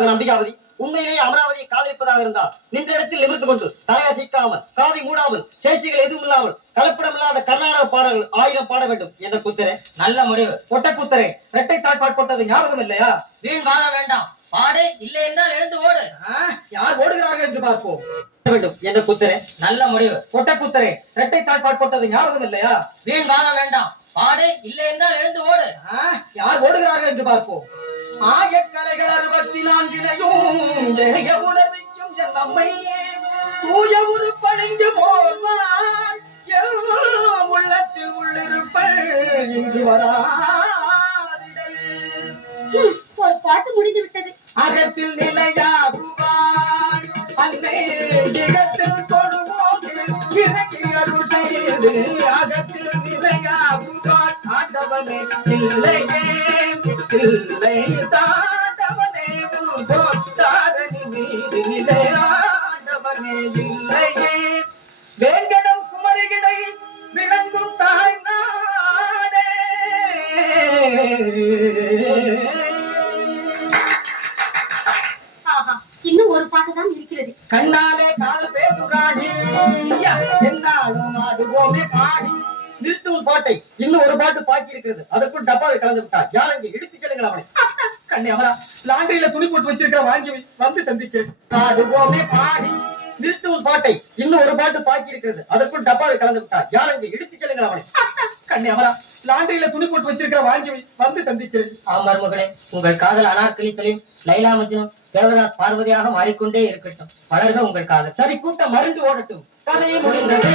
மகன் அம்பிகாவதி உண்மையிலேயே அமராவதியை காதலிப்பதாக இருந்தால் நின்ற இடத்தில் நிமிர்ந்து கொண்டு தலையசைக்காமல் காதை மூடாமல் சேஷிகள் எதுவும் இல்லாமல் கலப்படம் இல்லாத கர்நாடக பாடல்கள் 1000 பாட வேண்டும் என்ற குத்தரே. நல்ல முடிவு. ஒட்ட குத்தரே, இரட்டை தாழ்பாட் போட்டது ஞாபகம் இல்லையா? வீண் வாழ வேண்டாம், பாடு, இல்லை என்றால் எழுந்து ஓடு. யார் ஓடுகிறார்கள் என்று பார்ப்போம் வேண்டும் என்ற குத்தரே. நல்ல முடிவு. ஒட்ட குத்தரே, இரட்டை தாழ்பாட் போட்டது ஞாபகம் இல்லையா? வீண் வாழ வேண்டாம், பாடு, இல்லை என்றால் எழுந்து ஓடு. யார் ஓடுகிறார்கள் என்று பார்ப்போம். ஆயக்கலைகள் 64 உணர்விக்கும் என் நம்மையே தூய ஒரு பழிந்து போவாய் உள்ளத்தில் உள்ளிருப்பள் இங்கு வராதிடல். ஒரு பாட்டு முடிந்து விட்டது. அகத்தில் நிலையாகுவாய் அன்னை ஜெகத்தில் தொடுவோது இறங்கி அருள் செய்து அகத்தில் நிலையாகுவாய் ஆண்டவனே இல்லையே இல்லை தாண்டவனே தாரணி மீது நிலையாண்டவனே இல்லையே வேங்கடம் குமரிகளை விளங்கும் தாய் நாடே. இன்னும் ஒரு பாட்டு தான் இருக்கிறது. கண்ணாலே கால் பேசுறாடி என்னாலும் ஆடுவோமே பாடி. நிறுத்தும் பாட்டை இன்னும் ஒரு பாட்டு பாக்கி இருக்கிறது. அதற்குள் டப்பாவை கலந்து விட்டார். யார் அங்கே இடித்து கேளுங்கள் அவனை. கண்ணே அவரா, லாண்டரியில துணி போட்டு வச்சிருக்கிற வாங்கி வந்து சந்திக்கிறேன். ஆடுவோமே பாடி. நிறுத்தும் பாட்டை இன்னும் ஒரு பாட்டு பாக்கி இருக்கிறது. அதற்குள் டப்பாவை கலந்து விட்டார். யார் அங்கே இடித்து கேளுங்கள் அவனை. கண்ணே அவரா, லாண்டரியில துணி போட்டு வச்சிருக்கிற வாங்கி வந்து சந்திக்கிறேன். மருமகளே, உங்கள் காதல் அனார்கலிகளையும் லைலா மஜ்னு தேவதாஸ் பார்வதியாக மாறிக்கொண்டே இருக்கட்டும். வளர்க உங்கள் காதல். சரி, கூட்டம் மருந்து ஓடட்டும். கதை முடிந்தது.